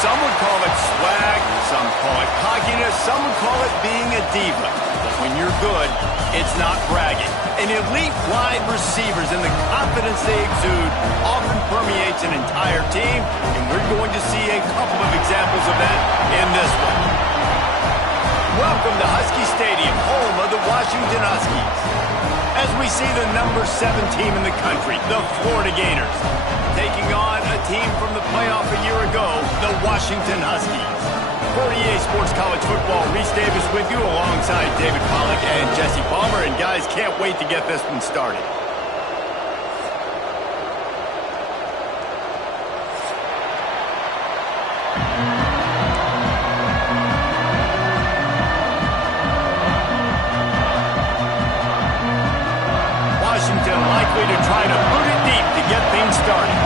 Some would call it swag, some call it cockiness, some would call it being a diva. But when you're good, it's not bragging. An elite wide receivers and the confidence they exude often permeates an entire team, and we're going to see a couple of examples of that in this one. Welcome to Husky Stadium, home of the Washington Huskies. As we see the number 7 team in the country, the Florida Gators, taking on a team from the playoff a year ago, the Washington Huskies. For EA Sports College Football, Reese Davis with you alongside David Pollack and Jesse Palmer. And guys, can't wait to get this one started. Washington likely to try to boot it deep to get things started.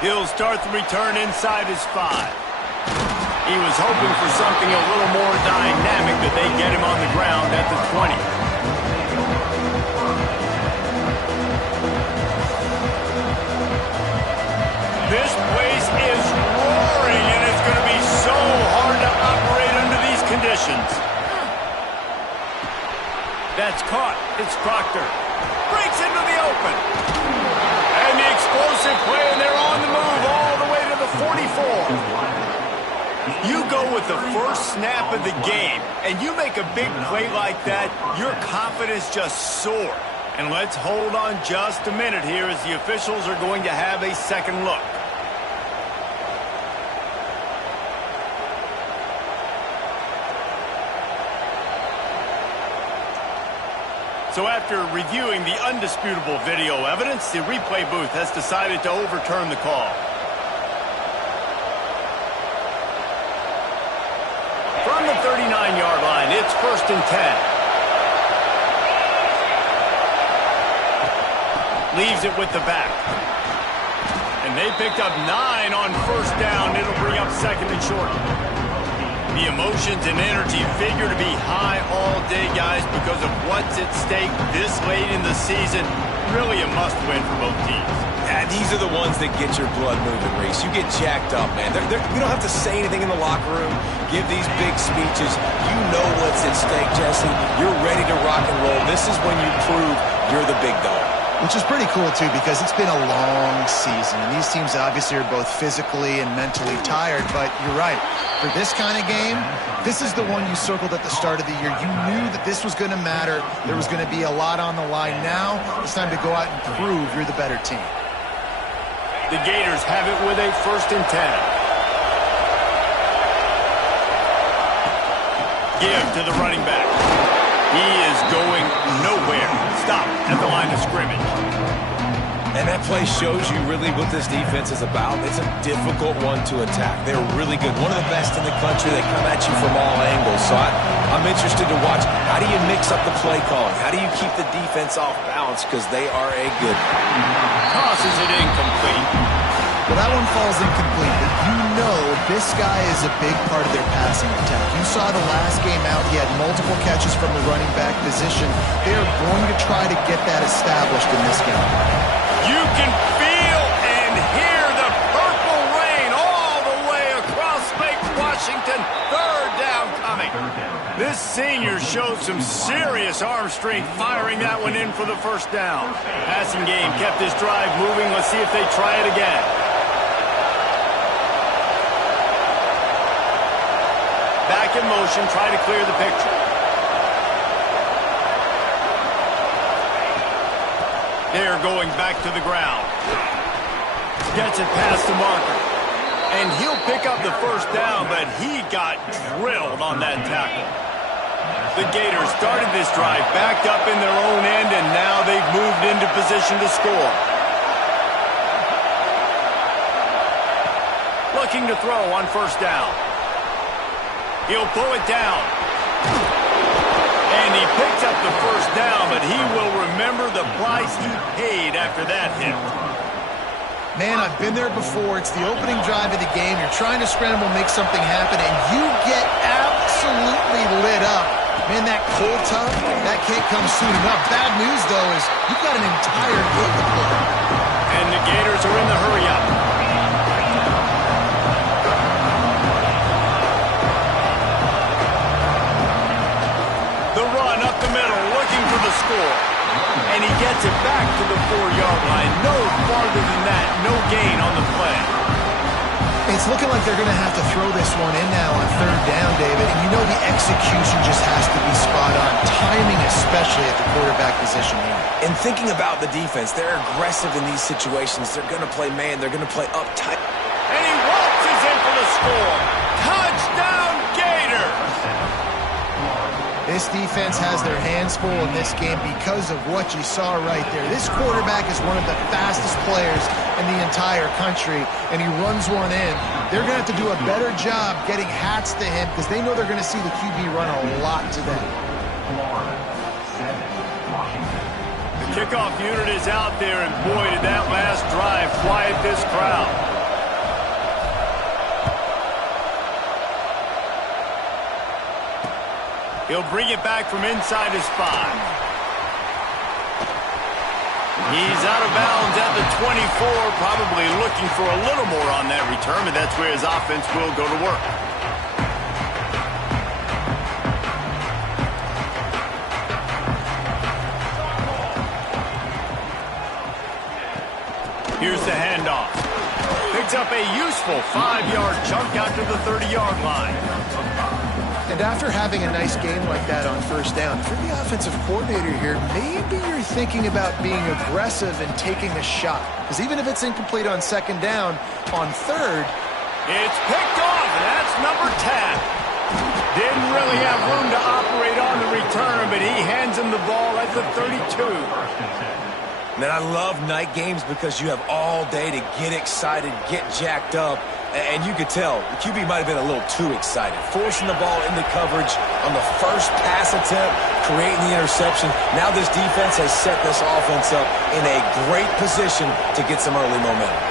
He'll start the return inside his 5. He was hoping for something a little more dynamic, but they get him on the ground at the 20. This place is roaring, and it's going to be so hard to operate under these conditions. That's caught. It's Proctor. Breaks into the open. And the explosive play, and they're on the move all the way to the 44. You go with the first snap of the game, and you make a big play like that, your confidence just soars. And let's hold on just a minute here as the officials are going to have a second look. So after reviewing the undisputable video evidence, the replay booth has decided to overturn the call. From the 39-yard line, it's 1st and 10. Leaves it with the back. And they picked up 9 on 1st down. It'll bring up 2nd and short. The emotions and energy figure to be high all day, guys, because of what's at stake this late in the season. Really a must-win for both teams. Yeah, these are the ones that get your blood moving, Reese. You get jacked up, man. You don't have to say anything in the locker room, give these big speeches. You know what's at stake, Jesse. You're ready to rock and roll. This is when you prove you're the big dog. Which is pretty cool, too, because it's been a long season. And these teams obviously are both physically and mentally tired, but you're right. For this kind of game, this is the one you circled at the start of the year. You knew that this was going to matter. There was going to be a lot on the line. Now it's time to go out and prove you're the better team. The Gators have it with a 1st and 10. Give to the running back. He is going nowhere. Stop at the line of scrimmage. And that play shows you really what this defense is about. It's a difficult one to attack. They're really good. One of the best in the country. They come at you from all angles. So I'm interested to watch. How do you mix up the play calling? How do you keep the defense off balance? Because they are a good one. Tosses it incomplete. Well, that one falls incomplete, but you know this guy is a big part of their passing attack. You saw the last game out, he had multiple catches from the running back position. They are going to try to get that established in this game. You can feel and hear the purple rain all the way across Lake Washington. 3rd down coming. This senior showed some serious arm strength firing that one in for the 1st down. Passing game kept this drive moving. Let's see if they try it again. Back in motion, try to clear the picture. They're going back to the ground. Gets it past the marker. And he'll pick up the 1st down, but he got drilled on that tackle. The Gators started this drive backed up in their own end, and now they've moved into position to score. Looking to throw on 1st down. He'll pull it down. And he picks up the 1st down, but he will remember the price he paid after that hit. Man, I've been there before. It's the opening drive of the game. You're trying to scramble, make something happen, and you get absolutely lit up Man, that cold tub, that can't come soon enough. Bad news, though, is you've got an entire game to play. And the Gators are in the hurry-up. The run up the middle, looking for the score. And he gets it back to the 4-yard line. No farther than that. No gain on the play. It's looking like they're going to have to throw this one in now on third down, David. And you know the execution just has to be spot on. Timing especially at the quarterback position here. And thinking about the defense, they're aggressive in these situations. They're going to play man. They're going to play uptight. And he waltzes in for the score. Touchdown, Gators! This defense has their hands full in this game because of what you saw right there. This quarterback is one of the fastest players in the entire country, and he runs one in. They're going to have to do a better job getting hats to him because they know they're going to see the QB run a lot today. The kickoff unit is out there, and boy, did that last drive quiet this crowd. He'll bring it back from inside his 5. He's out of bounds at the 24, probably looking for a little more on that return, and that's where his offense will go to work. Here's the handoff. Picks up a useful 5-yard chunk out to the 30-yard line. And after having a nice game like that on first down, if you're the offensive coordinator here, maybe you're thinking about being aggressive and taking a shot. Because even if it's incomplete on second down, on third... It's picked off, and that's number 10. Didn't really have room to operate on the return, but he hands him the ball at the 32. Man, I love night games because you have all day to get excited, get jacked up. And you could tell, the QB might have been a little too excited. Forcing the ball into coverage on the first pass attempt, creating the interception. Now this defense has set this offense up in a great position to get some early momentum.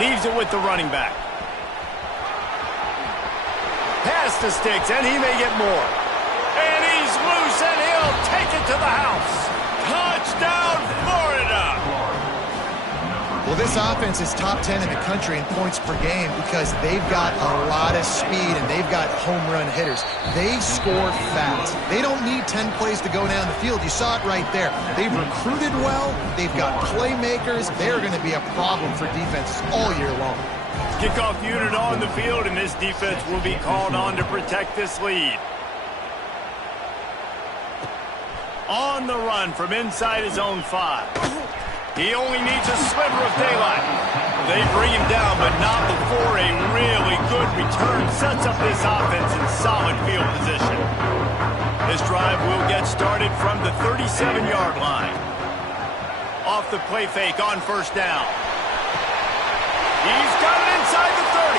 Leaves it with the running back. Pass to Sticks, and he may get more. And he's loose, and he'll take it to the house. Touchdown, Florida! Well, this offense is top 10 in the country in points per game because they've got a lot of speed and they've got home run hitters. They score fast. They don't need 10 plays to go down the field. You saw it right there. They've recruited well. They've got playmakers. They're going to be a problem for defenses all year long. Kickoff unit on the field, and this defense will be called on to protect this lead. On the run from inside his own 5. He only needs a sliver of daylight. They bring him down, but not before a really good return sets up this offense in solid field position. This drive will get started from the 37-yard line. Off the play fake on first down. He's got it inside the 30.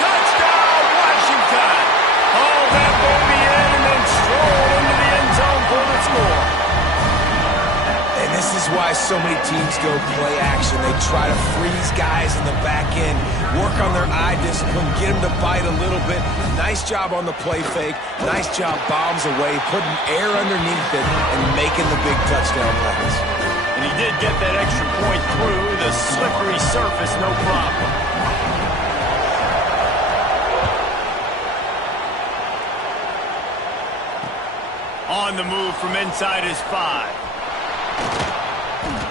Touchdown, Washington! Haul that baby in and then stroll into the end zone for the score. And this is why so many teams go play action. They try to freeze guys in the back end, work on their eye discipline, get them to bite a little bit. Nice job on the play fake. Nice job bombs away, putting air underneath it, and making the big touchdown plays. And he did get that extra point through the slippery surface, no problem. On the move from inside his 5.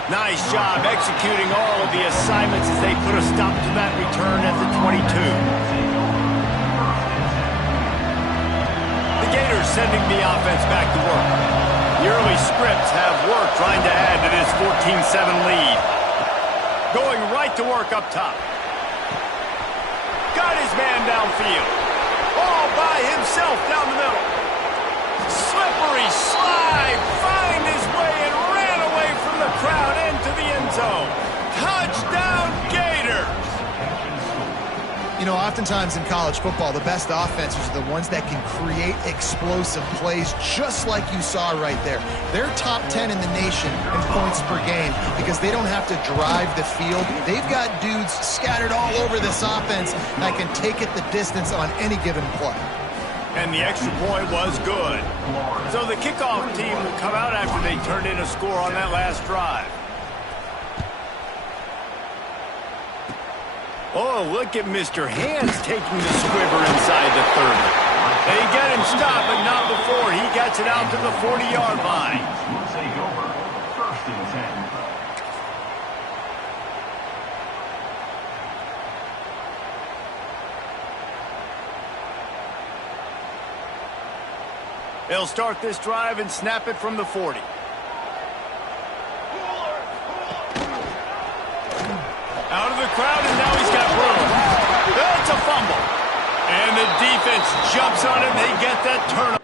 Nice job executing all of the assignments as they put a stop to that return at the 22. The Gators sending the offense back to work. The early scripts have worked trying to add to this 14-7 lead. Going right to work up top. Got his man downfield. All by himself down the middle. Slippery slide. Find his way and ran away from the crowd into the end zone. Touchdown, Gators! You You know, oftentimes in college football, the best offenses are the ones that can create explosive plays, just like you saw right there. They're top 10 in the nation in points per game because they don't have to drive the field. They've got dudes scattered all over this offense that can take it the distance on any given play. And the extra point was good. So the kickoff team will come out after they turned in a score on that last drive. Oh, look at Mr. Hands taking the squiver inside the 30. They get him stopped, but not before he gets it out to the 40-yard line. We'll take over. 1st and 10. They'll start this drive and snap it from the 40. Out of the crowd, and now he's got room. That's a fumble. And the defense jumps on him. They get that turnover.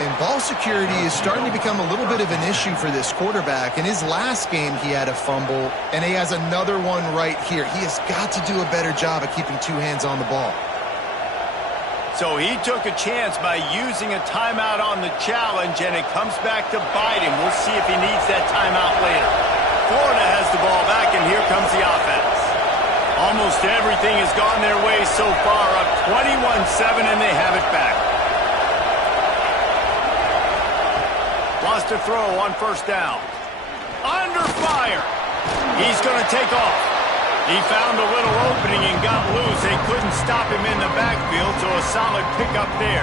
And ball security is starting to become a little bit of an issue for this quarterback. In his last game, he had a fumble, and he has another one right here. He has got to do a better job of keeping two hands on the ball. So he took a chance by using a timeout on the challenge, and it comes back to bite him. We'll see if he needs that timeout later. Florida has the ball back, and here comes the offense. Almost everything has gone their way so far, up 21-7, and they have it back. Wants to throw on 1st down. Under fire. He's going to take off. He found a little opening and got loose. They couldn't stop him in the backfield, so a solid pickup there.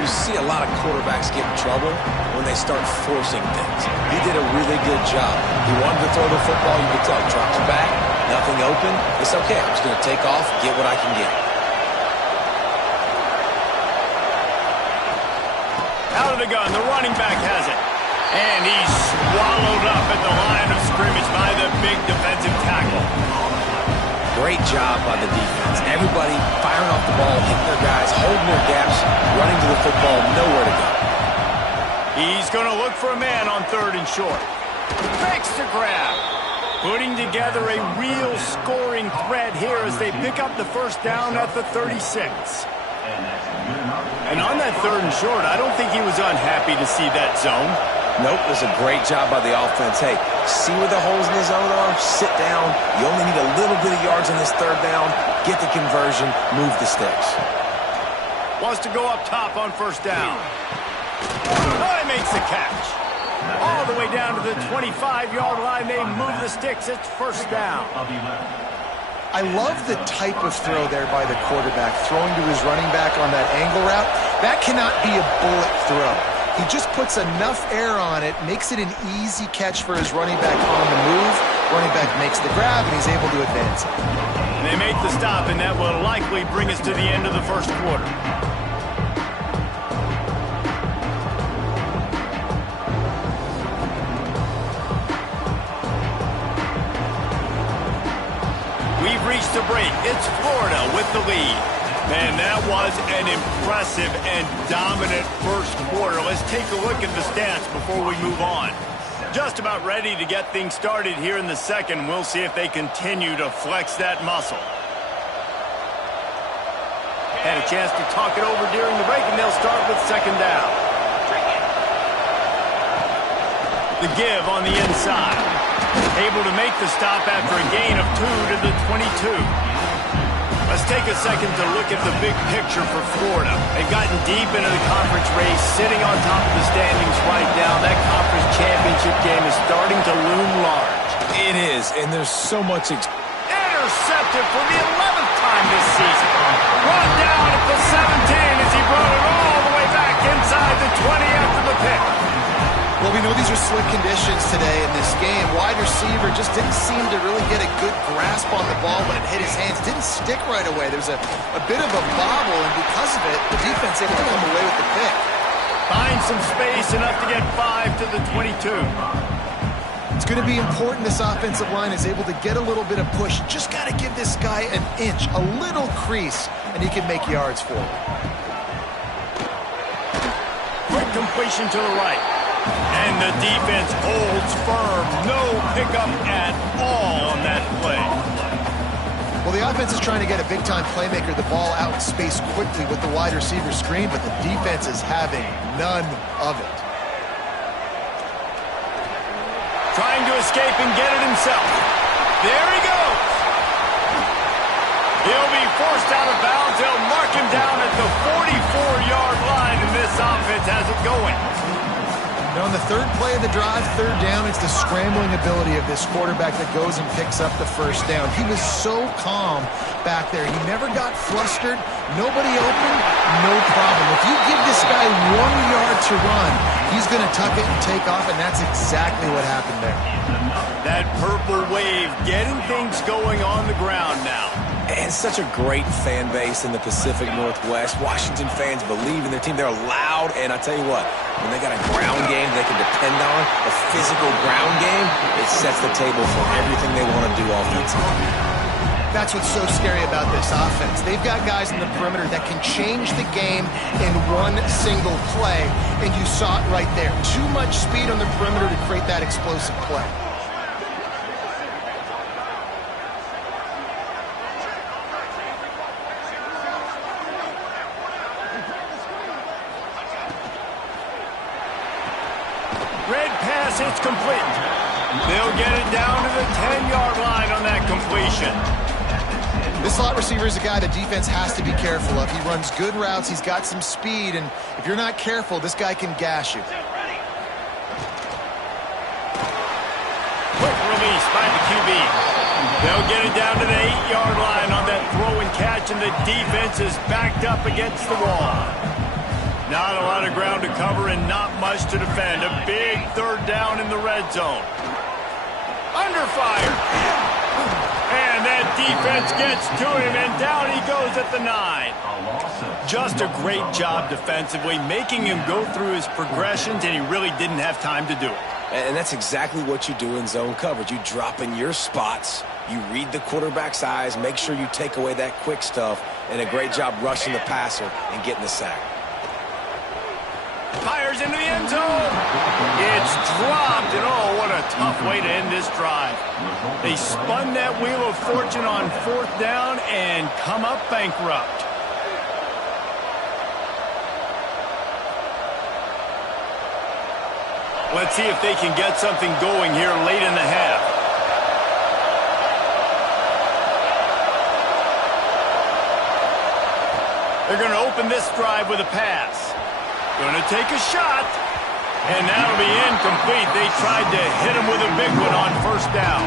You see a lot of quarterbacks get in trouble when they start forcing things. He did a really good job. He wanted to throw the football. You could tell. Drops back, nothing open. It's okay. I'm just going to take off, get what I can get. Out of the gun, the running back has it. And he's swallowed up at the line of scrimmage by the big defensive tackle. Great job by the defense. Everybody firing off the ball, hitting their guys, holding their gaps, running to the football, nowhere to go. He's going to look for a man on 3rd and short. Makes the grab. Putting together a real scoring threat here as they pick up the 1st down at the 36. And on that 3rd and short, I don't think he was unhappy to see that zone. Nope, it was a great job by the offense. Hey, see where the holes in the zone are? Sit down. You only need a little bit of yards on this 3rd down. Get the conversion. Move the sticks. Wants to go up top on 1st down. Oh, he makes the catch. All the way down to the 25-yard line. They move the sticks. It's 1st down. I love the type of throw there by the quarterback, throwing to his running back on that angle route. That cannot be a bullet throw. He just puts enough air on it, makes it an easy catch for his running back on the move. Running back makes the grab, and he's able to advance it. They make the stop, and that will likely bring us to the end of the 1st quarter. We've reached the break. It's Florida with the lead. Man, that was an impressive and dominant 1st quarter. Let's take a look at the stats before we move on. Just about ready to get things started here in the 2nd. We'll see if they continue to flex that muscle. Had a chance to talk it over during the break, and they'll start with 2nd down. The give on the inside. Able to make the stop after a gain of 2 to the 22. Let's take a second to look at the big picture for Florida. They've gotten deep into the conference race, sitting on top of the standings right now. That conference championship game is starting to loom large. It is, and there's so much... Intercepted for the 11th time this season. Brought down at the 17 as he brought it all the way back inside the 20 after the pick. Well, we know these are slick conditions today in this game. Wide receiver just didn't seem to really get a good grasp on the ball when it hit his hands. Didn't stick right away. There was a bit of a bobble, and because of it, the defense able to come away with the pick. Find some space, enough to get 5 to the 22. It's going to be important this offensive line is able to get a little bit of push. Just got to give this guy an inch, a little crease, and he can make yards for it. Quick completion to the right. And the defense holds firm. No pickup at all Well, the offense is trying to get a big-time playmaker the ball out in space quickly with the wide receiver screen, but the defense is having none of it. Trying to escape and get it himself. There he goes. He'll be forced out of bounds. They'll mark him down at the 44-yard line, and this offense has it going. Now, on the third play of the drive, third down, it's the scrambling ability of this quarterback that goes and picks up the first down. He was so calm back there. He never got flustered. Nobody open, no problem. If you give this guy 1 yard to run, he's going to tuck it and take off, and that's exactly what happened there. That purple wave getting things going on the ground now. And such a great fan base in the Pacific Northwest. Washington fans believe in their team. They're loud, and I tell you what, when they got a ground game they can depend on, a physical ground game, it sets the table for everything they want to do offensively. That's what's so scary about this offense. They've got guys in the perimeter that can change the game in one single play, and you saw it right there. Too much speed on the perimeter to create that explosive play. Red pass, it's complete. They'll get it down to the 10-yard line on that completion. This slot receiver is a guy the defense has to be careful of. He runs good routes, he's got some speed, and if you're not careful, this guy can gash you. Quick release by the QB. They'll get it down to the 8-yard line on that throw and catch, and the defense is backed up against the wall. Not a lot of ground to cover and not much to defend. A big third down in the red zone. Under fire. And that defense gets to him, and down he goes at the 9. Just a great job defensively, making him go through his progressions, and he really didn't have time to do it. And that's exactly what you do in zone coverage. You drop in your spots, you read the quarterback's eyes, make sure you take away that quick stuff, and a great job rushing the passer and getting the sack. Fires into the end zone. It's dropped, and oh, what a tough way to end this drive. They spun that wheel of fortune on fourth down and come up bankrupt. Let's see if they can get something going here late in the half. They're going to open this drive with a pass. Going to take a shot, and that'll be incomplete. They tried to hit him with a big one on first down.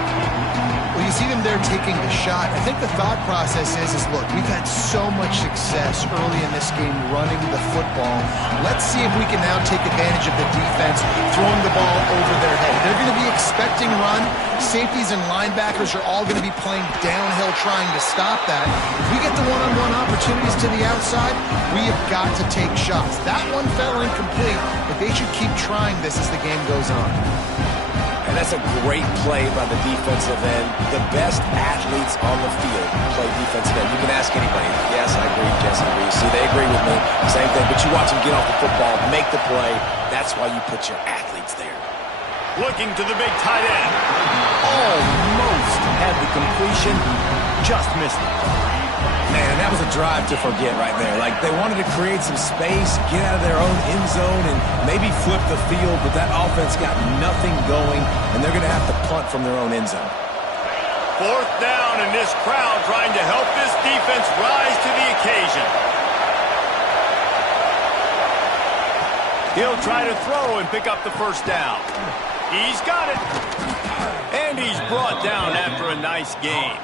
Well, you see them there taking the shot. I think the thought process is look, we've had so much success early in this game running the football. Let's see if we can now take advantage of the defense throwing the ball over their head. They're going to be expecting run. Safeties and linebackers are all going to be playing downhill trying to stop that. If we get the one-on-one opportunities to the outside, we have got to take shots. That one fell incomplete, but they should keep trying this as the game goes on. And that's a great play by the defensive end. The best athletes on the field play defensive end. You can ask anybody. Yes, I agree, Jesse agrees. See, they agree with me. Same thing. But you watch them get off the football, make the play. That's why you put your athletes there. Looking to the big tight end. Almost had the completion. Just missed it. Man, that was a drive to forget right there. Like, they wanted to create some space, get out of their own end zone, and maybe flip the field, but that offense got nothing going, and they're going to have to punt from their own end zone. Fourth down, and this crowd trying to help this defense rise to the occasion. He'll try to throw and pick up the first down. He's got it. And he's brought down after a nice game.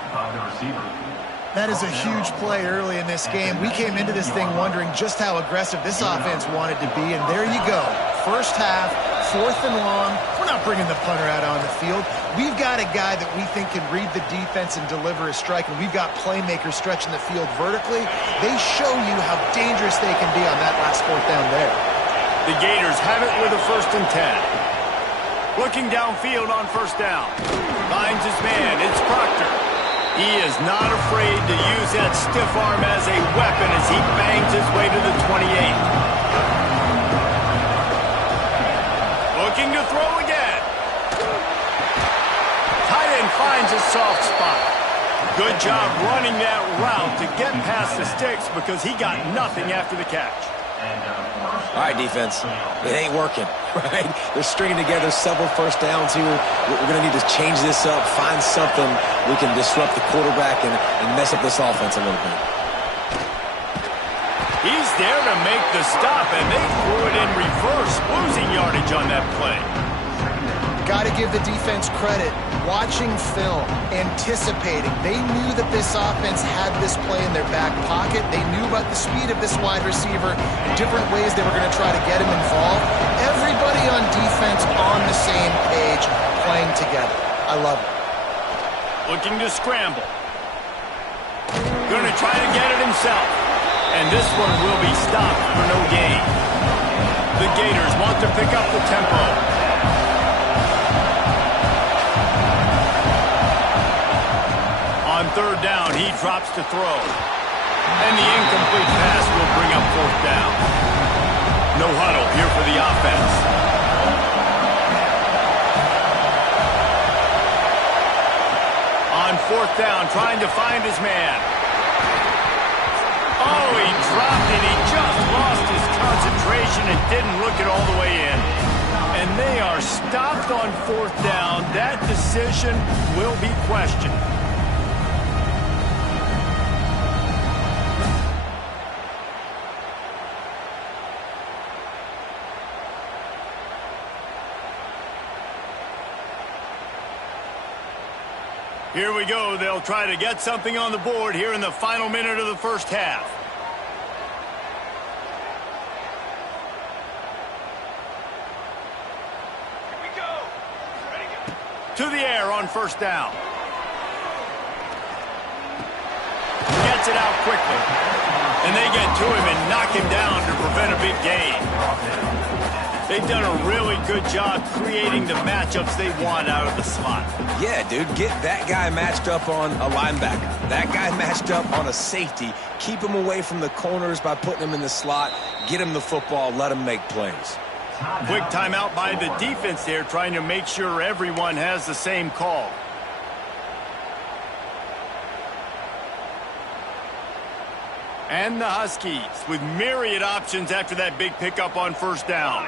That is a huge play early in this game. We came into this thing wondering just how aggressive this offense wanted to be, and there you go. First half, 4th and long. We're not bringing the punter out on the field. We've got a guy that we think can read the defense and deliver a strike, and we've got playmakers stretching the field vertically. They show you how dangerous they can be on that last 4th down there. The Gators have it with a 1st and 10. Looking downfield on first down. Finds his man. It's Proctor. He is not afraid to use that stiff arm as a weapon as he bangs his way to the 28. Looking to throw again. Tight end finds a soft spot. Good job running that route to get past the sticks because he got nothing after the catch. All right, defense. It ain't working, right? They're stringing together several first downs here. We're going to need to change this up, find something we can disrupt the quarterback and mess up this offense a little bit. He's there to make the stop, and they threw it in reverse, losing yardage on that play. Got to give the defense credit. Watching film, anticipating. They knew that this offense had this play in their back pocket. They knew about the speed of this wide receiver and different ways they were going to try to get him involved. Everybody on defense on the same page, playing together. I love it. Looking to scramble. Going to try to get it himself. And this one will be stopped for no gain. The Gators want to pick up the tempo. On third down, he drops to throw. And the incomplete pass will bring up fourth down. No huddle here for the offense. On fourth down, trying to find his man. Oh, he dropped it. He just lost his concentration and didn't look it all the way in. And they are stopped on fourth down. That decision will be questioned. Here we go. They'll try to get something on the board here in the final minute of the first half. Here we go. Ready to go. To the air on first down. Gets it out quickly. And they get to him and knock him down to prevent a big gain. They've done a really good job creating the matchups they want out of the slot. Yeah, dude, get that guy matched up on a linebacker. That guy matched up on a safety. Keep him away from the corners by putting him in the slot. Get him the football. Let him make plays. Quick timeout by the defense there, trying to make sure everyone has the same call. And the Huskies with myriad options after that big pickup on first down.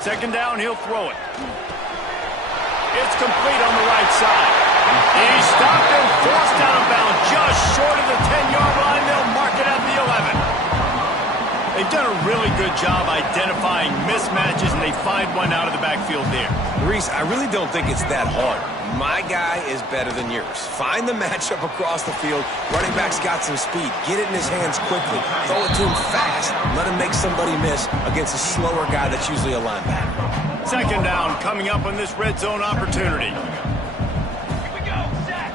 Second down, he'll throw it. It's complete on the right side. He's stopped and forced out of bounds just short of the 10-yard line. They'll mark it at the 11. They've done a really good job identifying mismatches, and they find one out of the backfield there. Reese, I really don't think it's that hard. My guy is better than yours. Find the matchup across the field. Running back's got some speed. Get it in his hands quickly. Throw it to him fast. Let him make somebody miss against a slower guy that's usually a linebacker. Second down coming up on this red zone opportunity. Here we go. Set.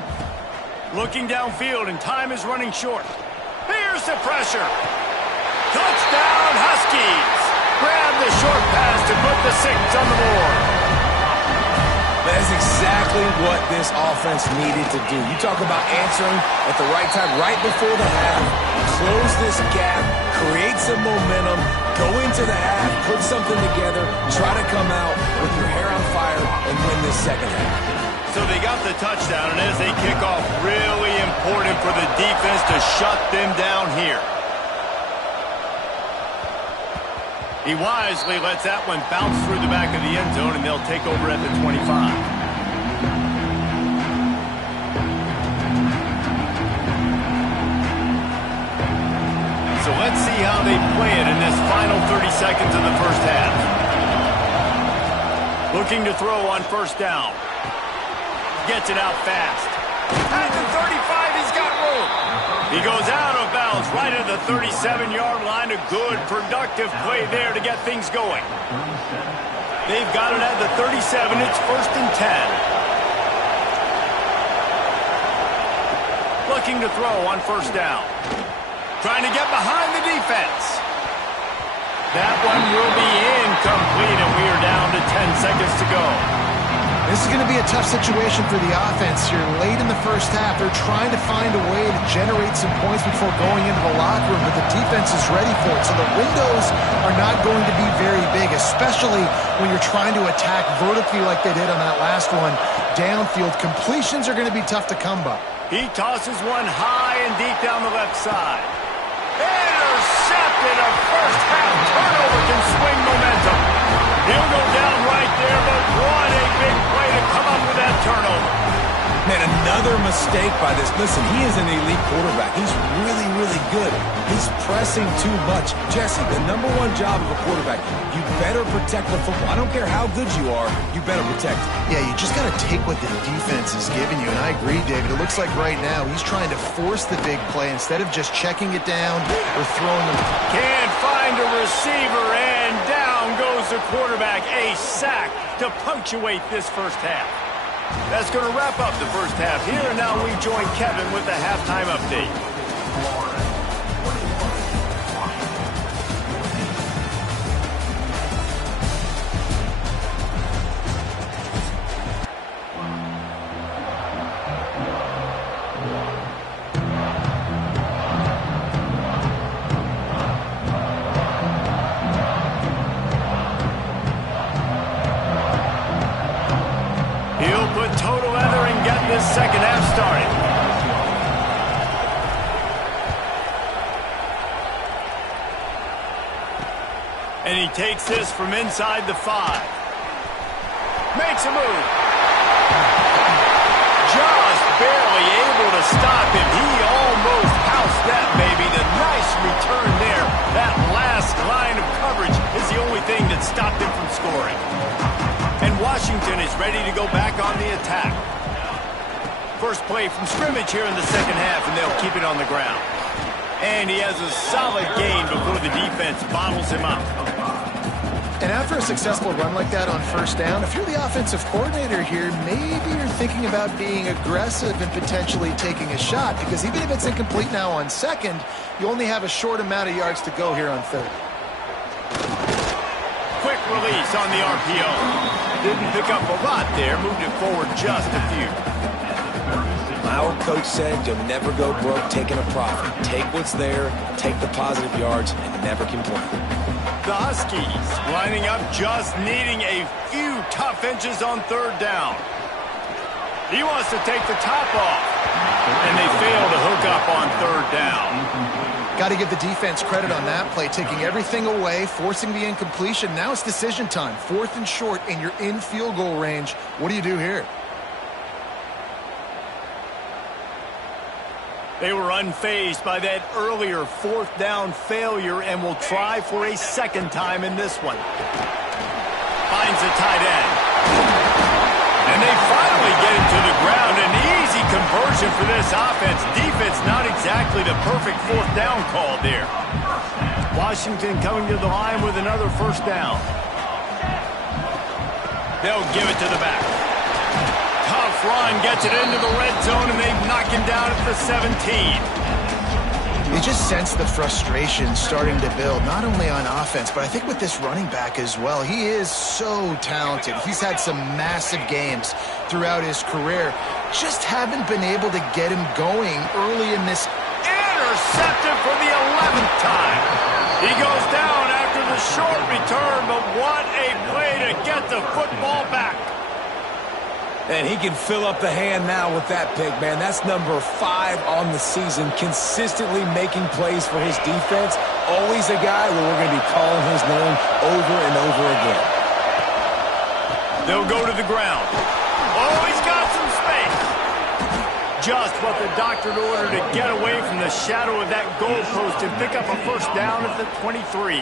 Looking downfield, and time is running short. Here's the pressure. Touchdown, Huskies. Grab the short pass to put the 6 on the board. That is exactly what this offense needed to do. You talk about answering at the right time, right before the half, close this gap, create some momentum, go into the half, put something together, try to come out with your hair on fire and win this second half. So they got the touchdown, and as they kick off, really important for the defense to shut them down here. He wisely lets that one bounce through the back of the end zone, and they'll take over at the 25. So let's see how they play it in this final 30 seconds of the first half. Looking to throw on first down. Gets it out fast. At the 35, he's got room. He goes out of bounds right at the 37-yard line. A good, productive play there to get things going. They've got it at the 37. It's 1st and 10. Looking to throw on first down. Trying to get behind the defense. That one will be incomplete, and we are down to 10 seconds to go. This is going to be a tough situation for the offense here. Late in the first half, they're trying to find a way to generate some points before going into the locker room, but the defense is ready for it. So the windows are not going to be very big, especially when you're trying to attack vertically like they did on that last one. downfield. Completions are going to be tough to come by. He tosses one high and deep down the left side. Intercepted. A first-half turnover can swing momentum. He'll go down right there, but what a big play to come up with that turnover. Man, another mistake by this. Listen, he is an elite quarterback. He's really, really good. He's pressing too much. Jesse, the number one job of a quarterback, you better protect the football. I don't care how good you are, you better protect it. Yeah, you just got to take what the defense is giving you, and I agree, David. It looks like right now he's trying to force the big play instead of just checking it down or throwing it. Can't find a receiver, and down goes the quarterback. A sack to punctuate this first half. That's going to wrap up the first half here, and now we join Kevin with the halftime update. This second half started. And he takes this from inside the 5. Makes a move. Just barely able to stop him. He almost housed that baby. The nice return there. That last line of coverage is the only thing that stopped him from scoring. And Washington is ready to go back on the attack. First play from scrimmage here in the second half, and they'll keep it on the ground. And he has a solid gain before the defense bottles him up. And after a successful run like that on first down, if you're the offensive coordinator here, maybe you're thinking about being aggressive and potentially taking a shot, because even if it's incomplete now on second, you only have a short amount of yards to go here on third. Quick release on the RPO. Didn't pick up a lot there, moved it forward just a few. Our coach said you'll never go broke taking a profit. Take what's there, take the positive yards, and never complain. The Huskies lining up, just needing a few tough inches on third down. He wants to take the top off, and they fail to hook up on third down. Got to give the defense credit on that play, taking everything away, forcing the incompletion. Now it's decision time. 4th and short, and you're in field goal range. What do you do here? They were unfazed by that earlier 4th down failure and will try for a second time in this one. Finds the tight end. And they finally get him to the ground. An easy conversion for this offense. Defense not exactly the perfect 4th down call there. Washington coming to the line with another first down. They'll give it to the back. Tough run, gets it into the red zone, and they knock him down at the 17. You just sense the frustration starting to build, not only on offense, but I think with this running back as well. He is so talented. He's had some massive games throughout his career. Just haven't been able to get him going early in this. Intercepted for the 11th time. He goes down after the short return, but what a play to get the football back. And he can fill up the hand now with that pick, man. That's number 5 on the season, consistently making plays for his defense. Always a guy where we're going to be calling his name over and over again. They'll go to the ground. Oh, he's got some space. Just what the doctor ordered to get away from the shadow of that goalpost and pick up a first down at the 23.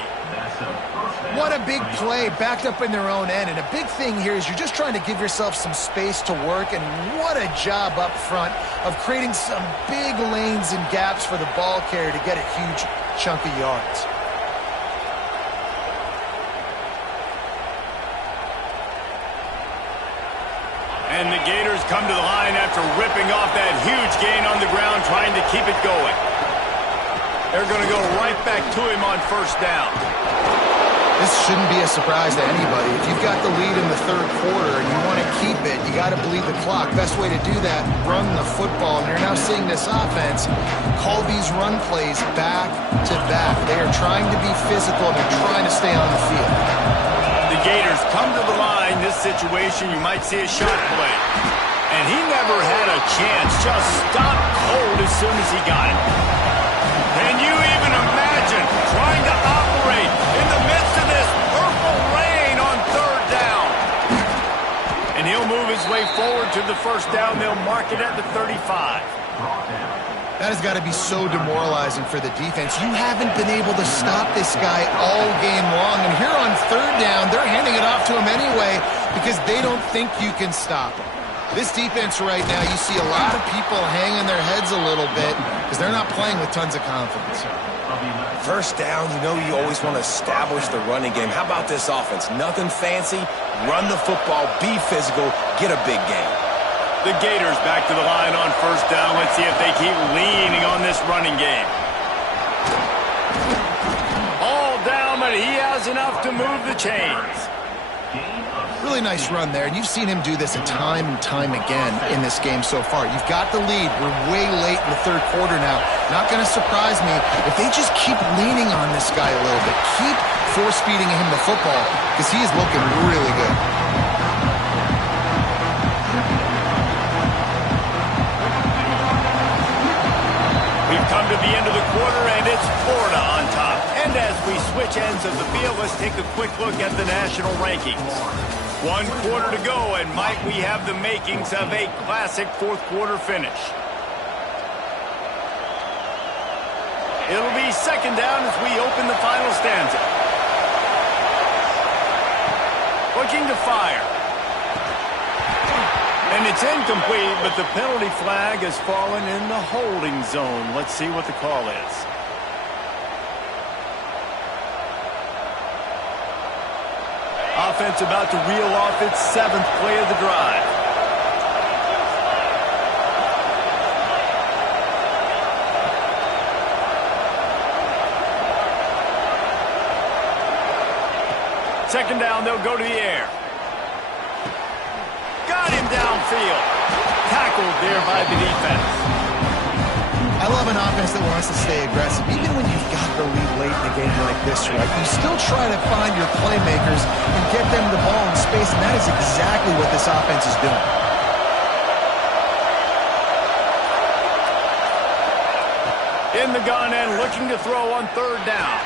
What a big play, backed up in their own end. And a big thing here is you're just trying to give yourself some space to work. And what a job up front of creating some big lanes and gaps for the ball carrier to get a huge chunk of yards. And the Gators come to the line after ripping off that huge gain on the ground, trying to keep it going. They're going to go right back to him on first down. This shouldn't be a surprise to anybody. If you've got the lead in the third quarter and you want to keep it, you got to bleed the clock. Best way to do that, run the football. And you're now seeing this offense call these run plays back to back. They are trying to be physical and they're trying to stay on the field. The Gators come to the line. This situation, you might see a shot play. And he never had a chance, just stopped cold as soon as he got it. Can you even imagine trying to operate in the midst of this purple rain on third down? And he'll move his way forward to the first down. They'll mark it at the 35. That has got to be so demoralizing for the defense. You haven't been able to stop this guy all game long. And here on third down, they're handing it off to him anyway because they don't think you can stop him. This defense right now, you see a lot of people hanging their heads a little bit because they're not playing with tons of confidence. First down, you know you always want to establish the running game. How about this offense? Nothing fancy. Run the football, be physical, get a big game. The Gators back to the line on first down. Let's see if they keep leaning on this running game. All down, but he has enough to move the chains. Really nice run there, and you've seen him do this time and time again in this game so far. You've got the lead. We're way late in the third quarter now. Not going to surprise me if they just keep leaning on this guy a little bit. Keep force-feeding him the football because he is looking really good. We've come to the end of the quarter, and it's Florida on top. And as we switch ends of the field, let's take a quick look at the national rankings. 1 quarter to go, and Mike, we have the makings of a classic fourth quarter finish. It'll be second down as we open the final stanza. Looking to fire. And it's incomplete, but the penalty flag has fallen in the holding zone. Let's see what the call is. Offense about to reel off its 7th play of the drive. Second down, they'll go to the air. Got him downfield. Tackled there by the defense. I love an offense that wants to stay aggressive. Even when you've got the lead late in a game like this, right, you still try to find your playmakers and get them the ball in space, and that is exactly what this offense is doing. In the gun and looking to throw on third down.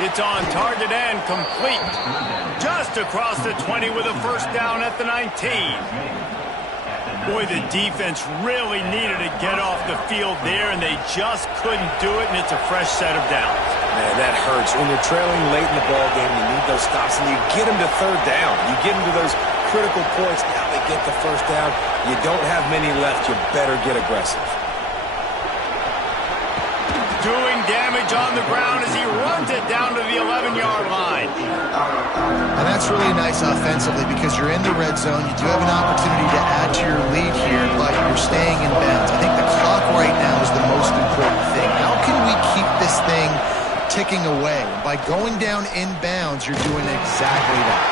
It's on target and complete. Just across the 20 with a first down at the 19. Boy, the defense really needed to get off the field there, and they just couldn't do it, and it's a fresh set of downs. Man, that hurts. When you're trailing late in the ball game, you need those stops, and you get them to third down. You get them to those critical points. Now they get the first down. You don't have many left. You better get aggressive. Doing damage on the ground as he runs it down to the 11-yard line. And that's really nice offensively because you're in the red zone. You do have an opportunity to add to your lead here, but you're staying in bounds. I think the clock right now is the most important thing. How can we keep this thing ticking away? By going down in bounds, you're doing exactly that.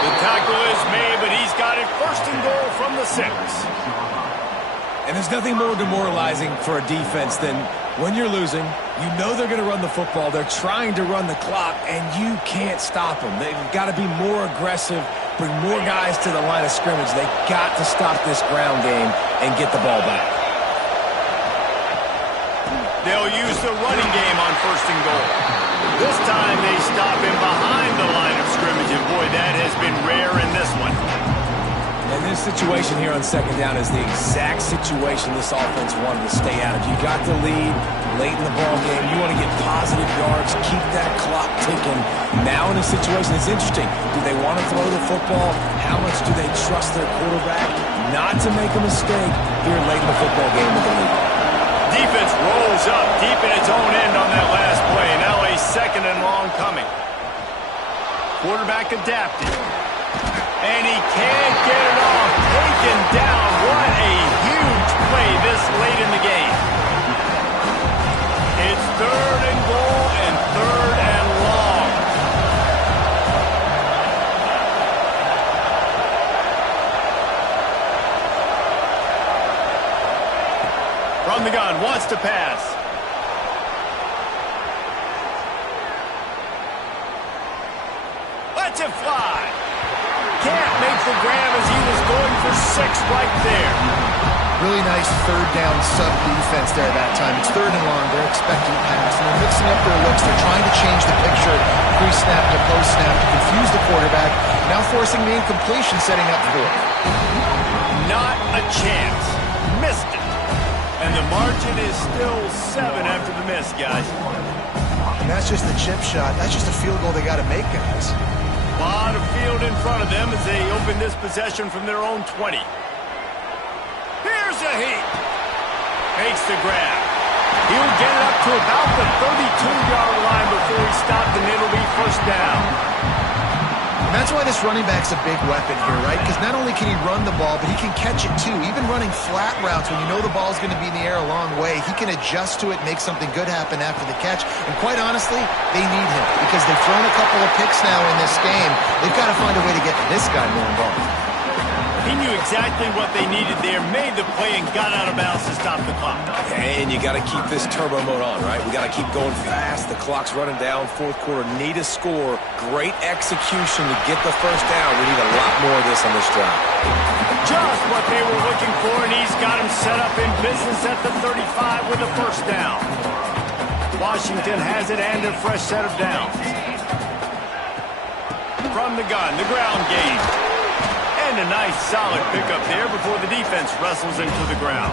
The tackle is made, but he's got it first and goal from the 6. And there's nothing more demoralizing for a defense than when you're losing, you know they're going to run the football, they're trying to run the clock, and you can't stop them. They've got to be more aggressive, bring more guys to the line of scrimmage. They've got to stop this ground game and get the ball back. They'll use the running game on first and goal. This time they stop him behind the line of scrimmage, and boy, that has been rare in this one. And this situation here on second down is the exact situation this offense wanted to stay out of. You got the lead late in the ball game. You want to get positive yards, keep that clock ticking. Now in a situation, it's interesting. Do they want to throw the football? How much do they trust their quarterback not to make a mistake here late in the football game with the lead? Defense rolls up deep in its own end on that last play. Now a second and long coming. Quarterback adapted. And he can't get it off. Taken down. What a huge play this late in the game. It's third and goal and third and long. From the gun, wants to pass. Let's it fly. Can't make right there. Really nice third down sub defense there that time. It's third and long. They're expecting pass, and they're mixing up their looks. They're trying to change the picture pre-snap to post-snap to confuse the quarterback, now forcing the incompletion, setting up fourth. Not a chance. Missed it. And the margin is still 7 after the miss, guys. And that's just the chip shot. That's just a field goal they got to make, guys. A lot of field in front of them as they open this possession from their own 20. Here's a heat. Makes the grab. He'll get it up to about the 32-yard line before he stopped, and it'll be first down. And that's why this running back's a big weapon here, right? Because not only can he run the ball, but he can catch it too. Even running flat routes when you know the ball's going to be in the air a long way, he can adjust to it, make something good happen after the catch. And quite honestly, they need him because they've thrown a couple of picks now in this game. They've got to find a way to get this guy more involved. He knew exactly what they needed there, made the play, and got out of bounds to stop the clock. And you got to keep this turbo mode on, right? We got to keep going fast. The clock's running down. Fourth quarter, need a score. Great execution to get the first down. We need a lot more of this on this drive. Just what they were looking for, and he's got him set up in business at the 35 with a first down. Washington has it and a fresh set of downs. From the gun, the ground game. And a nice solid pickup there before the defense wrestles into the ground.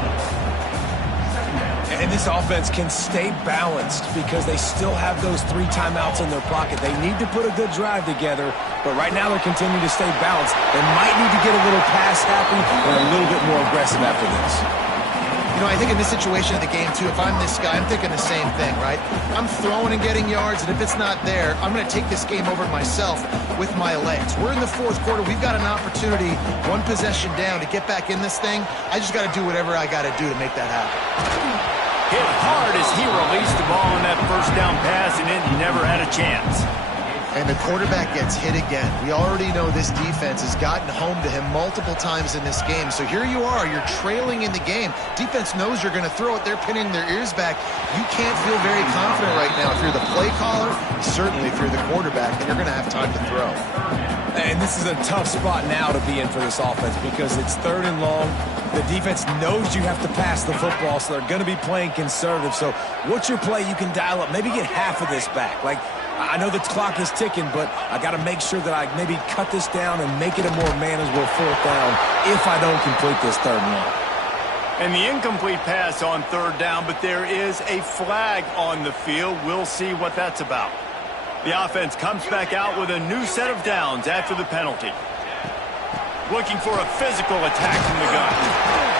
And this offense can stay balanced because they still have those 3 timeouts in their pocket. They need to put a good drive together, but right now they're continuing to stay balanced. They might need to get a little pass happy and a little bit more aggressive after this. You know, I think in this situation of the game, too, if I'm this guy, I'm thinking the same thing, right? I'm throwing and getting yards, and if it's not there, I'm going to take this game over myself with my legs. We're in the fourth quarter. We've got an opportunity, 1 possession down, to get back in this thing. I just got to do whatever I got to do to make that happen. Hit hard as he released the ball on that first down pass, and it never had a chance. And the quarterback gets hit again. We already know this defense has gotten home to him multiple times in this game. So here you are, you're trailing in the game. Defense knows you're going to throw it. They're pinning their ears back. You can't feel very confident right now. If you're the play caller, certainly if you're the quarterback, and you're going to have time to throw. And this is a tough spot now to be in for this offense because it's 3rd and long. The defense knows you have to pass the football, so they're going to be playing conservative. So what's your play you can dial up? Maybe get half of this back. Like, I know the clock is ticking, but I got to make sure that I maybe cut this down and make it a more manageable 4th down if I don't complete this 3rd and long. And the incomplete pass on 3rd down, but there is a flag on the field. We'll see what that's about. The offense comes back out with a new set of downs after the penalty. Looking for a physical attack from the gun.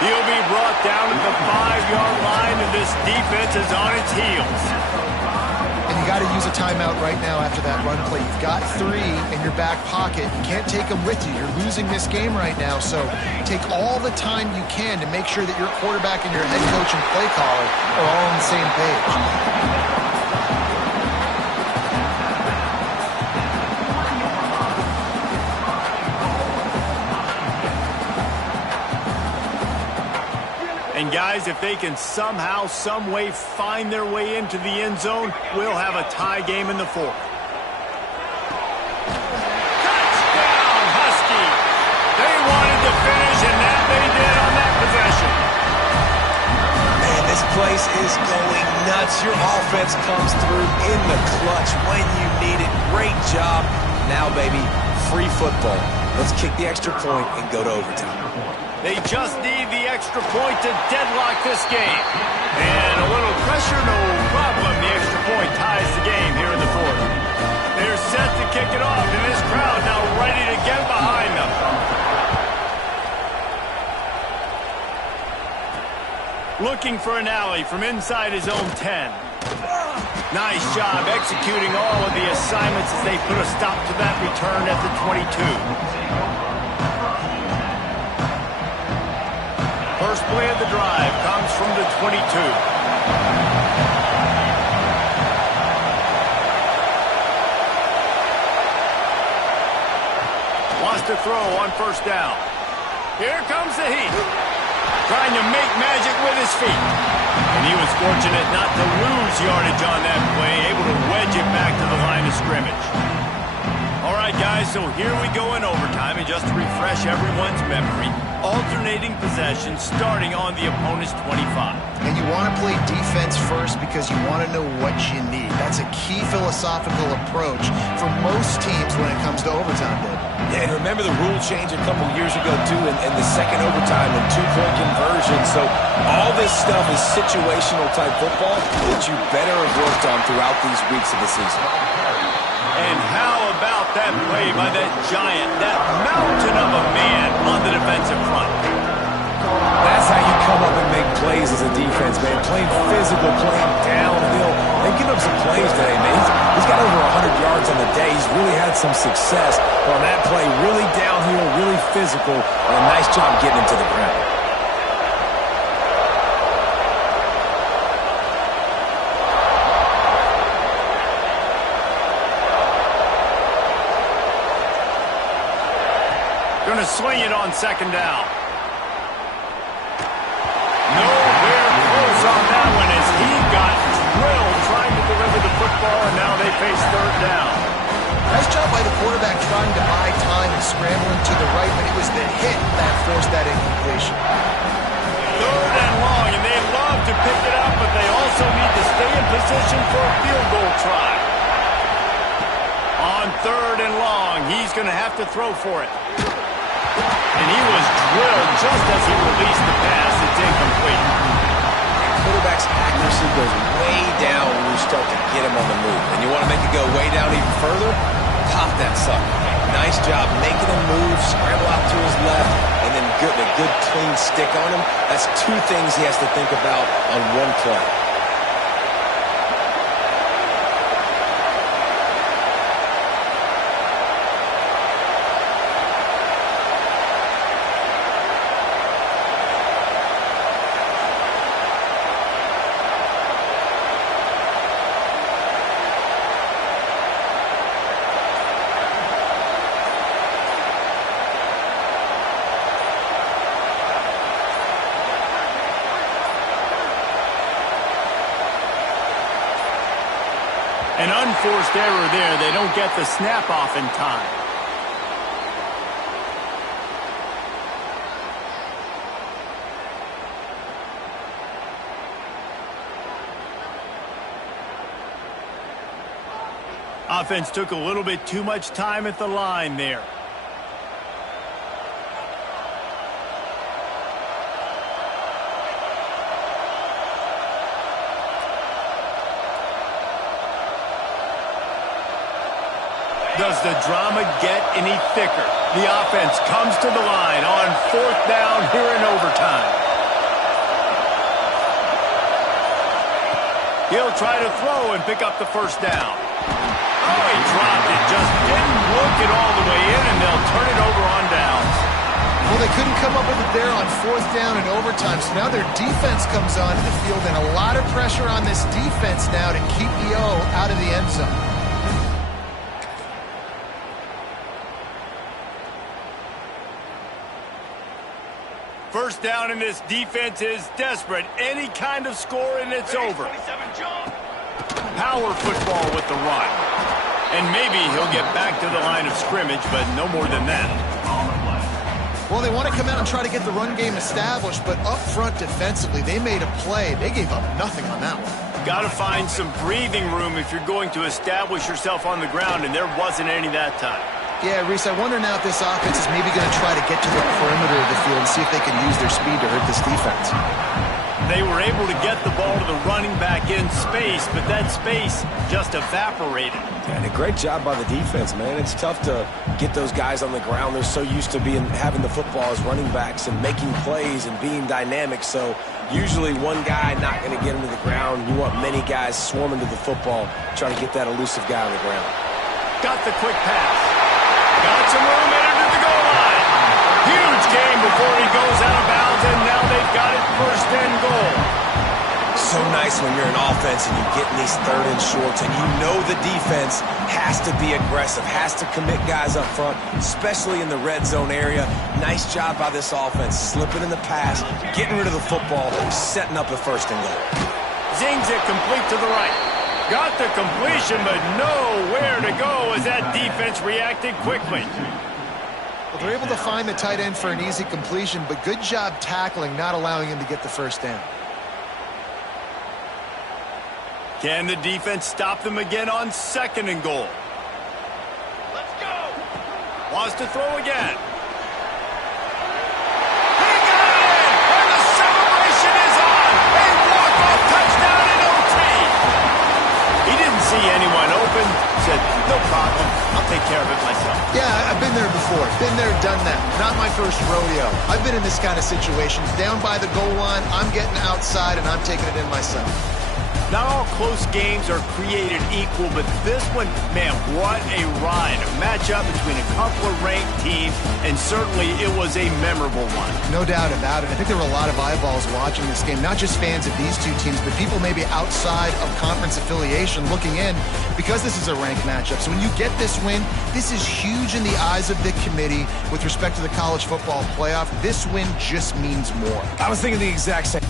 He'll be brought down at the 5-yard line, and this defense is on its heels. And you got to use a timeout right now after that run play. You've got 3 in your back pocket. You can't take them with you. You're losing this game right now. So take all the time you can to make sure that your quarterback and your head coach and play caller are all on the same page. And guys, if they can somehow, some way find their way into the end zone, we'll have a tie game in the 4th. Touchdown, Husky! They wanted to finish, and that they did on that possession. Man, this place is going nuts. Your offense comes through in the clutch when you need it. Great job. Now, baby, free football. Let's kick the extra point and go to overtime. They just need the extra point to deadlock this game. And a little pressure, no problem. The extra point ties the game here in the 4th. They're set to kick it off, and this crowd now ready to get behind them. Looking for an alley from inside his own 10. Nice job executing all of the assignments as they put a stop to that return at the 22. First play of the drive comes from the 22. Wants to throw on first down. Here comes the heat. Trying to make magic with his feet. And he was fortunate not to lose yardage on that play, able to wedge it back to the line of scrimmage. All right, guys, so here we go in overtime, and just to refresh everyone's memory, alternating possession starting on the opponent's 25. And you want to play defense first because you want to know what you need. That's a key philosophical approach for most teams when it comes to overtime, Dave. Yeah, and remember the rule change a couple years ago, too, in the second overtime and two-point conversion. So all this stuff is situational-type football that you better have worked on throughout these weeks of the season. And how about that play by that giant, that mountain of a man on the defensive front? That's how you come up and make plays as a defense, man. Playing physical, playing downhill. They give up some plays today, man. He's got over 100 yards on the day. He's really had some success on that play. Really downhill, really physical, and a nice job getting him to the ground. Going to swing it on second down. Nowhere close on that one as he got drilled trying to deliver the football, and now they face third down. Nice job by the quarterback trying to buy time and scrambling to the right, but it was the hit that forced that incompletion. Third and long, and they love to pick it up, but they also need to stay in position for a field goal try. On third and long, he's going to have to throw for it. And he was drilled just as he released the pass. It's incomplete. Quarterback's accuracy goes way down when you start to get him on the move. And you want to make it go way down even further? Pop that sucker. Nice job making him move, scramble out to his left, and then a good clean stick on him. That's two things he has to think about on one play. An unforced error there. They don't get the snap off in time. Offense took a little bit too much time at the line there. Does the drama get any thicker? The offense comes to the line on fourth down here in overtime. He'll try to throw and pick up the first down. Oh, he dropped it. Just didn't look it all the way in, and they'll turn it over on downs. Well, they couldn't come up with it there on fourth down in overtime, so now their defense comes onto the field, and a lot of pressure on this defense now to keep the O out of the end zone. First down, and this defense is desperate. Any kind of score, and it's over. Power football with the run. And maybe he'll get back to the line of scrimmage, but no more than that. Well, they want to come out and try to get the run game established, but up front defensively, they made a play. They gave up nothing on that one. Got to find some breathing room if you're going to establish yourself on the ground, and there wasn't any that time. Yeah, Reese, I wonder now if this offense is maybe going to try to get to the perimeter of the field and see if they can use their speed to hurt this defense. They were able to get the ball to the running back in space, but that space just evaporated. And a great job by the defense, man. It's tough to get those guys on the ground. They're so used to having the football as running backs and making plays and being dynamic. So usually one guy not going to get him to the ground. You want many guys swarming to the football, trying to get that elusive guy on the ground. Got the quick pass. Got some room in it at the goal line. Huge game before he goes out of bounds, and now they've got it first and goal. So nice when you're an offense and you get in these third and shorts, and you know the defense has to be aggressive, has to commit guys up front, especially in the red zone area. Nice job by this offense, slipping in the pass, getting rid of the football, setting up a first and goal. Zings it complete to the right. Got the completion, but nowhere to go as that defense reacted quickly. Well, they're able to find the tight end for an easy completion, but good job tackling, not allowing him to get the first down. Can the defense stop them again on 2nd and goal? Let's go. Wants to throw again. He got it! And the celebration is on! A walk-off touchdown in OT! He didn't see anyone open. Said, no problem. I'll take care of it myself. Yeah, I've been there before. Been there, done that. Not my first rodeo. I've been in this kind of situation. Down by the goal line, I'm getting outside, and I'm taking it in myself. Not all close games are created equal, but this one, man, what a ride. A matchup between a couple of ranked teams, and certainly it was a memorable one. No doubt about it. I think there were a lot of eyeballs watching this game, not just fans of these two teams, but people maybe outside of conference affiliation looking in because this is a ranked matchup. So when you get this win, this is huge in the eyes of the committee with respect to the college football playoff. This win just means more. I was thinking the exact same.